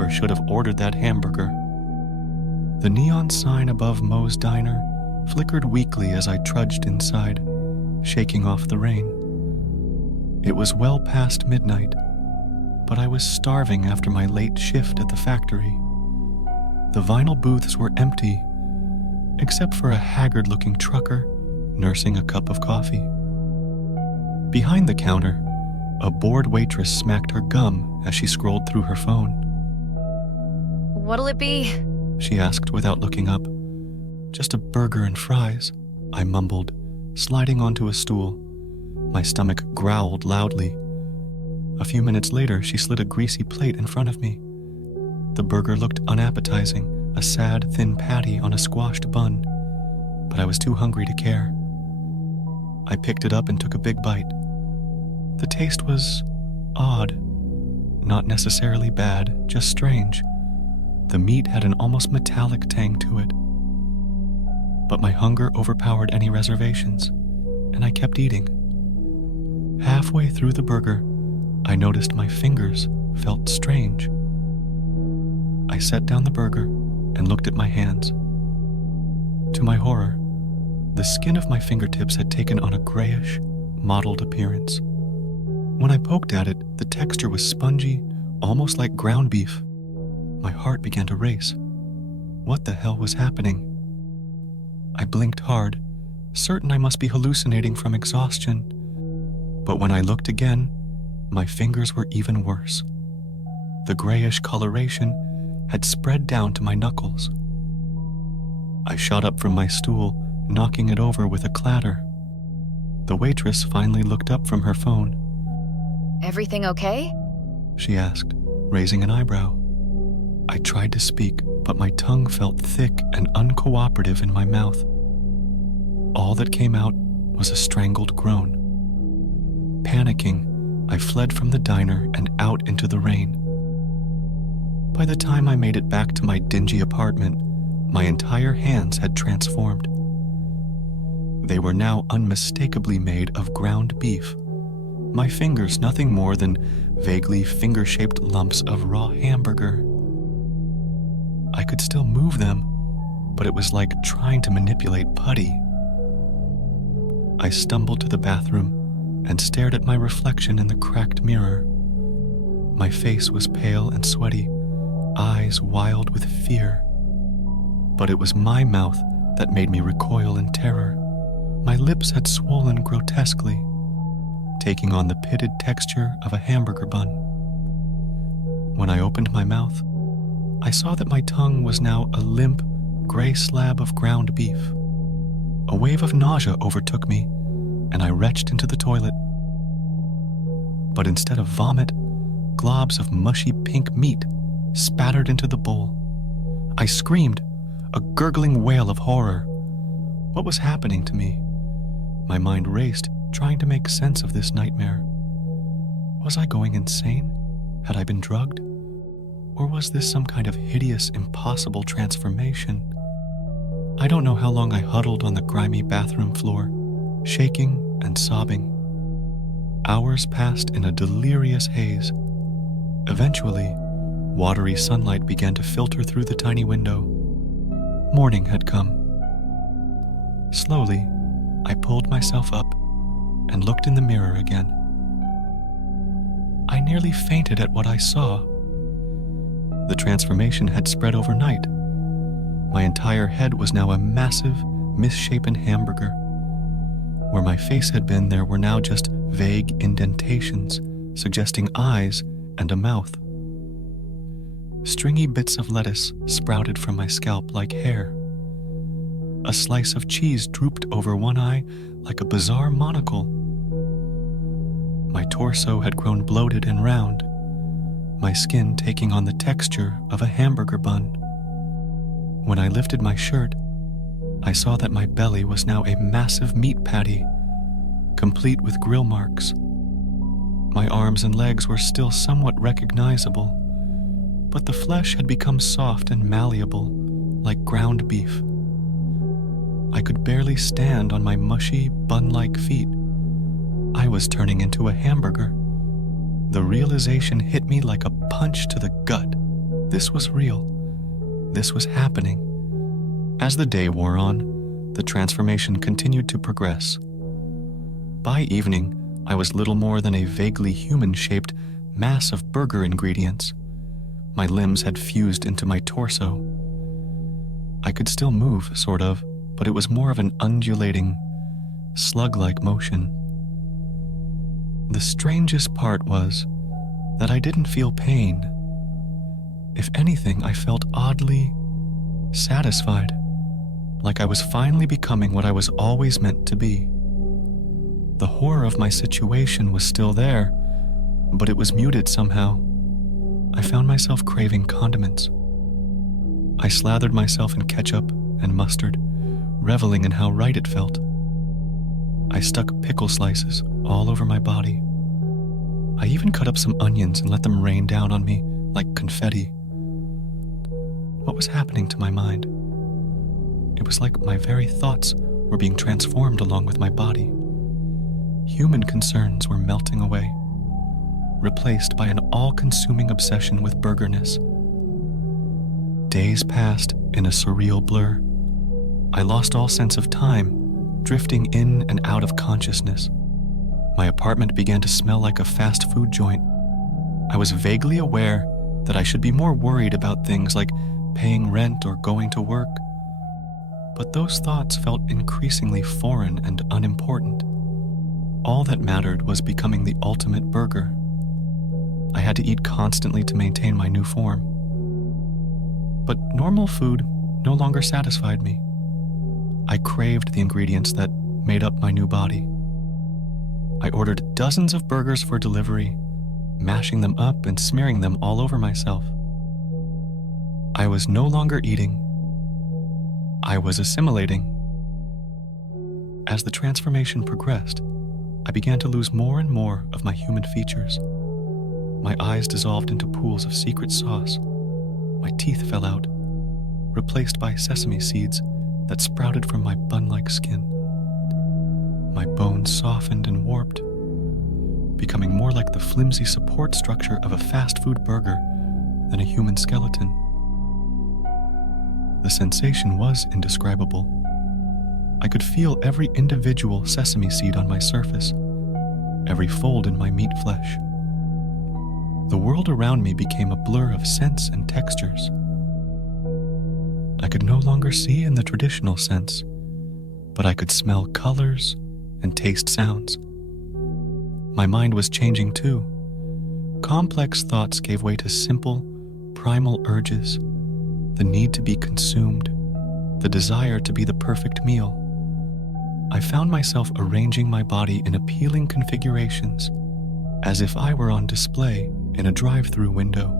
never should have ordered that hamburger. The neon sign above Moe's Diner flickered weakly as I trudged inside, shaking off the rain. It was well past midnight, but I was starving after my late shift at the factory. The vinyl booths were empty, except for a haggard-looking trucker nursing a cup of coffee. Behind the counter, a bored waitress smacked her gum as she scrolled through her phone. "What'll it be?" she asked without looking up. "Just a burger and fries," I mumbled, sliding onto a stool. My stomach growled loudly. A few minutes later, she slid a greasy plate in front of me. The burger looked unappetizing, a sad, thin patty on a squashed bun, but I was too hungry to care. I picked it up and took a big bite. The taste was odd. Not necessarily bad, just strange. The meat had an almost metallic tang to it. But my hunger overpowered any reservations, and I kept eating. Halfway through the burger, I noticed my fingers felt strange. I set down the burger and looked at my hands. To my horror, the skin of my fingertips had taken on a grayish, mottled appearance. When I poked at it, the texture was spongy, almost like ground beef. My heart began to race. What the hell was happening? I blinked hard, certain I must be hallucinating from exhaustion. But when I looked again, my fingers were even worse. The grayish coloration had spread down to my knuckles. I shot up from my stool, knocking it over with a clatter. The waitress finally looked up from her phone. "Everything okay?" she asked, raising an eyebrow. I tried to speak, but my tongue felt thick and uncooperative in my mouth. All that came out was a strangled groan. Panicking, I fled from the diner and out into the rain. By the time I made it back to my dingy apartment, my entire hands had transformed. They were now unmistakably made of ground beef, my fingers nothing more than vaguely finger-shaped lumps of raw hamburger. I could still move them, but it was like trying to manipulate putty. I stumbled to the bathroom and stared at my reflection in the cracked mirror. My face was pale and sweaty, eyes wild with fear. But it was my mouth that made me recoil in terror. My lips had swollen grotesquely, taking on the pitted texture of a hamburger bun. When I opened my mouth, I saw that my tongue was now a limp, gray slab of ground beef. A wave of nausea overtook me, and I retched into the toilet. But instead of vomit, globs of mushy pink meat spattered into the bowl. I screamed, a gurgling wail of horror. What was happening to me? My mind raced, trying to make sense of this nightmare. Was I going insane? Had I been drugged? Or was this some kind of hideous, impossible transformation? I don't know how long I huddled on the grimy bathroom floor, shaking and sobbing. Hours passed in a delirious haze. Eventually, watery sunlight began to filter through the tiny window. Morning had come. Slowly, I pulled myself up and looked in the mirror again. I nearly fainted at what I saw. The transformation had spread overnight. My entire head was now a massive, misshapen hamburger. Where my face had been, there were now just vague indentations, suggesting eyes and a mouth. Stringy bits of lettuce sprouted from my scalp like hair. A slice of cheese drooped over one eye like a bizarre monocle. My torso had grown bloated and round, my skin taking on the texture of a hamburger bun. When I lifted my shirt, I saw that my belly was now a massive meat patty, complete with grill marks. My arms and legs were still somewhat recognizable, but the flesh had become soft and malleable, like ground beef. I could barely stand on my mushy, bun-like feet. I was turning into a hamburger. The realization hit me like a punch to the gut. This was real. This was happening. As the day wore on, the transformation continued to progress. By evening, I was little more than a vaguely human-shaped mass of burger ingredients. My limbs had fused into my torso. I could still move, sort of, but it was more of an undulating, slug-like motion. The strangest part was that I didn't feel pain. If anything, I felt oddly satisfied, like I was finally becoming what I was always meant to be. The horror of my situation was still there, but it was muted somehow. I found myself craving condiments. I slathered myself in ketchup and mustard, reveling in how right it felt. I stuck pickle slices all over my body. I even cut up some onions and let them rain down on me like confetti. What was happening to my mind? It was like my very thoughts were being transformed along with my body. Human concerns were melting away, replaced by an all-consuming obsession with burgerness. Days passed in a surreal blur. I lost all sense of time, drifting in and out of consciousness. My apartment began to smell like a fast food joint. I was vaguely aware that I should be more worried about things like paying rent or going to work. But those thoughts felt increasingly foreign and unimportant. All that mattered was becoming the ultimate burger. I had to eat constantly to maintain my new form. But normal food no longer satisfied me. I craved the ingredients that made up my new body. I ordered dozens of burgers for delivery, mashing them up and smearing them all over myself. I was no longer eating. I was assimilating. As the transformation progressed, I began to lose more and more of my human features. My eyes dissolved into pools of secret sauce. My teeth fell out, replaced by sesame seeds that sprouted from my bun-like skin. My bones softened and warped, becoming more like the flimsy support structure of a fast food burger than a human skeleton. The sensation was indescribable. I could feel every individual sesame seed on my surface, every fold in my meat flesh. The world around me became a blur of scents and textures. I could no longer see in the traditional sense, but I could smell colors and taste sounds. My mind was changing too. Complex thoughts gave way to simple, primal urges, the need to be consumed, the desire to be the perfect meal. I found myself arranging my body in appealing configurations, as if I were on display in a drive-thru window.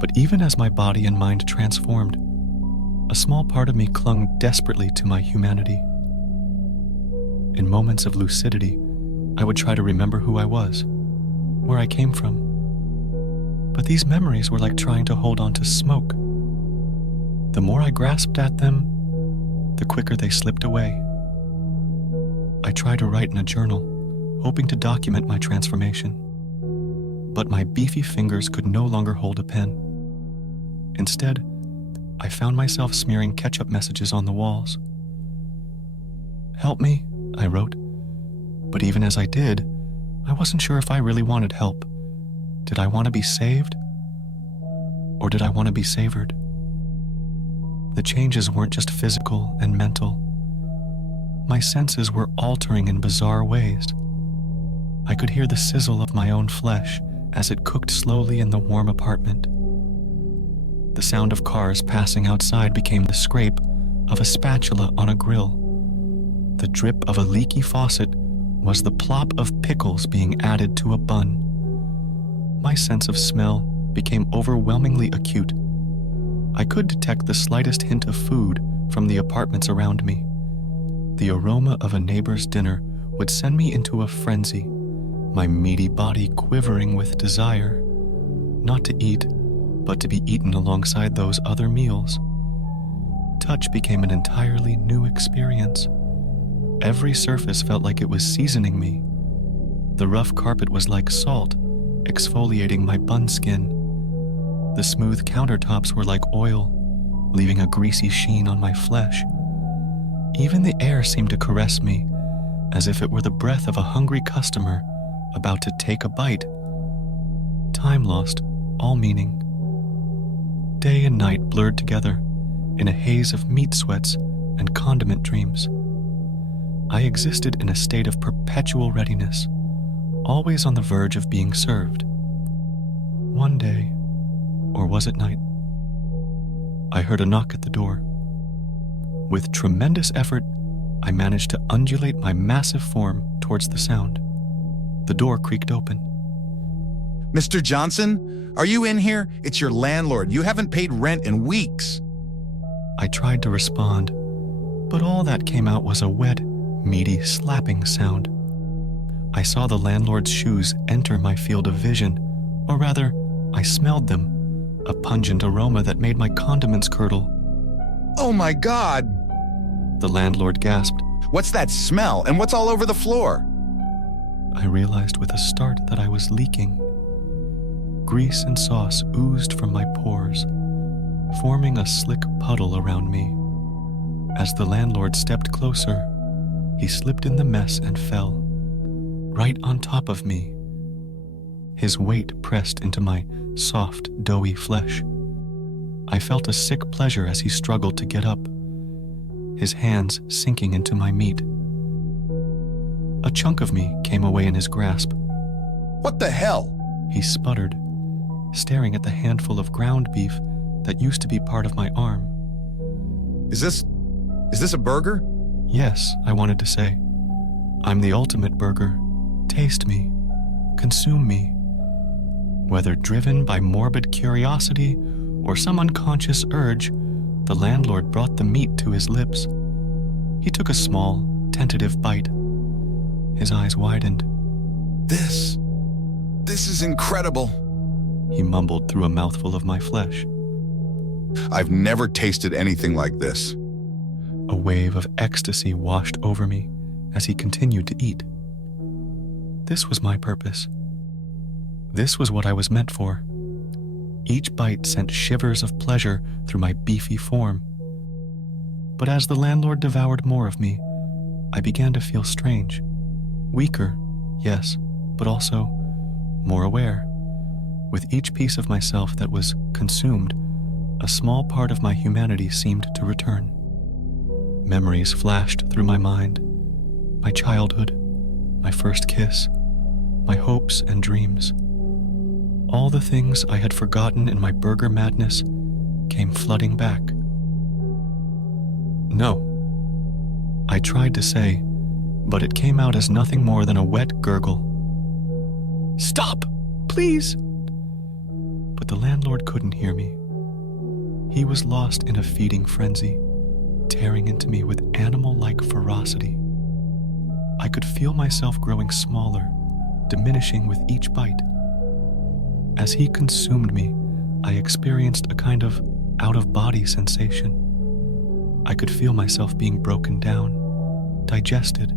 But even as my body and mind transformed, a small part of me clung desperately to my humanity. In moments of lucidity, I would try to remember who I was, where I came from. But these memories were like trying to hold on to smoke. The more I grasped at them, the quicker they slipped away. I tried to write in a journal, hoping to document my transformation. But my beefy fingers could no longer hold a pen. Instead, I found myself smearing ketchup messages on the walls. "Help me," I wrote. But even as I did, I wasn't sure if I really wanted help. Did I want to be saved? Or did I want to be savored? The changes weren't just physical and mental. My senses were altering in bizarre ways. I could hear the sizzle of my own flesh as it cooked slowly in the warm apartment. The sound of cars passing outside became the scrape of a spatula on a grill. The drip of a leaky faucet was the plop of pickles being added to a bun. My sense of smell became overwhelmingly acute. I could detect the slightest hint of food from the apartments around me. The aroma of a neighbor's dinner would send me into a frenzy, my meaty body quivering with desire, not to eat, but to be eaten alongside those other meals. Touch became an entirely new experience. Every surface felt like it was seasoning me. The rough carpet was like salt, exfoliating my bun skin. The smooth countertops were like oil, leaving a greasy sheen on my flesh. Even the air seemed to caress me, as if it were the breath of a hungry customer about to take a bite. Time lost all meaning. Day and night blurred together in a haze of meat sweats and condiment dreams. I existed in a state of perpetual readiness, always on the verge of being served. One day, or was it night, I heard a knock at the door. With tremendous effort, I managed to undulate my massive form towards the sound. The door creaked open. Mr. Johnson, are you in here? It's your landlord. You haven't paid rent in weeks. I tried to respond, but all that came out was a wet, meaty slapping sound. I saw the landlord's shoes enter my field of vision, or rather, I smelled them, a pungent aroma that made my condiments curdle. Oh my God! The landlord gasped. What's that smell, and what's all over the floor? I realized with a start that I was leaking. Grease and sauce oozed from my pores, forming a slick puddle around me. As the landlord stepped closer, he slipped in the mess and fell, right on top of me. His weight pressed into my soft, doughy flesh. I felt a sick pleasure as he struggled to get up, his hands sinking into my meat. A chunk of me came away in his grasp. What the hell? He sputtered, staring at the handful of ground beef that used to be part of my arm. Is this a burger? Yes, I wanted to say. I'm the ultimate burger. Taste me. Consume me. Whether driven by morbid curiosity or some unconscious urge, the landlord brought the meat to his lips. He took a small, tentative bite. His eyes widened. This is incredible, he mumbled through a mouthful of my flesh. I've never tasted anything like this. A wave of ecstasy washed over me as he continued to eat. This was my purpose. This was what I was meant for. Each bite sent shivers of pleasure through my beefy form. But as the landlord devoured more of me, I began to feel strange. Weaker, yes, but also more aware. With each piece of myself that was consumed, a small part of my humanity seemed to return. Memories flashed through my mind, my childhood, my first kiss, my hopes and dreams. All the things I had forgotten in my burger madness came flooding back. No, I tried to say, but it came out as nothing more than a wet gurgle. Stop, please! But the landlord couldn't hear me. He was lost in a feeding frenzy, tearing into me with animal-like ferocity. I could feel myself growing smaller, diminishing with each bite. As he consumed me, I experienced a kind of out-of-body sensation. I could feel myself being broken down, digested.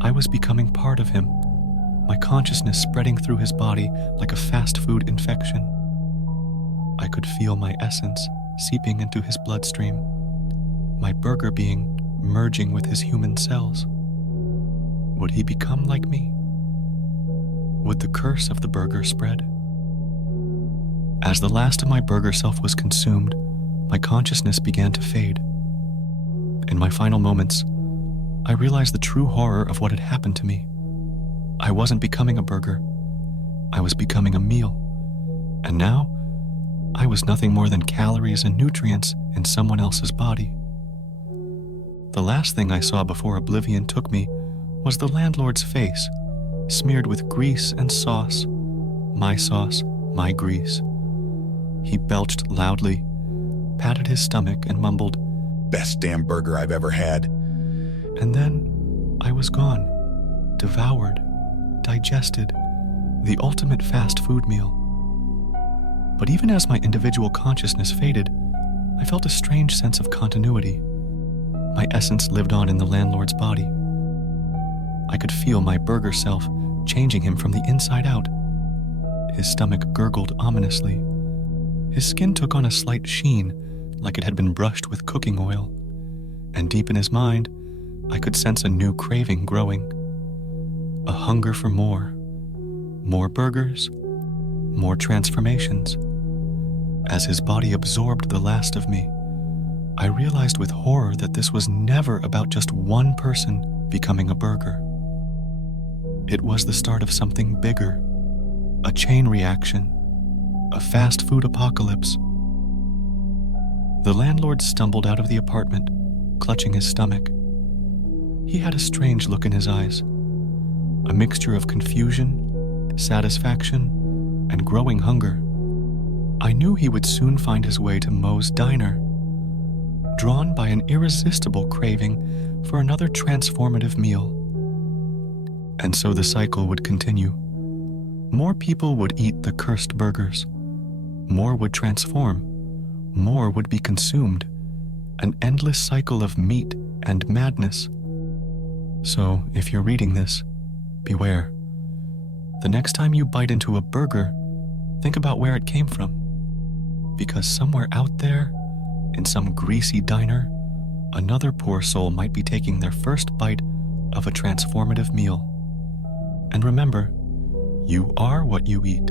I was becoming part of him, my consciousness spreading through his body like a fast food infection. I could feel my essence seeping into his bloodstream, my burger being merging with his human cells. Would he become like me? Would the curse of the burger spread? As the last of my burger self was consumed, my consciousness began to fade. In my final moments, I realized the true horror of what had happened to me. I wasn't becoming a burger. I was becoming a meal. And now, I was nothing more than calories and nutrients in someone else's body. The last thing I saw before oblivion took me was the landlord's face, smeared with grease and sauce. Sauce, my grease. He belched loudly, patted his stomach, and mumbled, Best damn burger I've ever had. And then I was gone, devoured, digested, the ultimate fast food meal. But even as my individual consciousness faded, I felt a strange sense of continuity. My essence lived on in the landlord's body. I could feel my burger self changing him from the inside out. His stomach gurgled ominously. His skin took on a slight sheen, like it had been brushed with cooking oil, and deep in his mind, I could sense a new craving growing. A hunger for more. More burgers, more transformations. As his body absorbed the last of me, I realized with horror that this was never about just one person becoming a burger. It was the start of something bigger, a chain reaction, a fast food apocalypse. The landlord stumbled out of the apartment, clutching his stomach. He had a strange look in his eyes, a mixture of confusion, satisfaction, and growing hunger. I knew he would soon find his way to Moe's diner, drawn by an irresistible craving for another transformative meal. And so the cycle would continue. More people would eat the cursed burgers. More would transform. More would be consumed. An endless cycle of meat and madness. So, if you're reading this, beware. The next time you bite into a burger, think about where it came from. Because somewhere out there, in some greasy diner, another poor soul might be taking their first bite of a transformative meal. And remember, you are what you eat.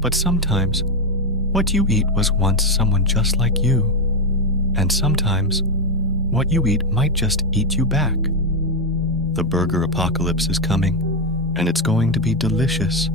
But sometimes, what you eat was once someone just like you. And sometimes, what you eat might just eat you back. The burger apocalypse is coming, and it's going to be delicious.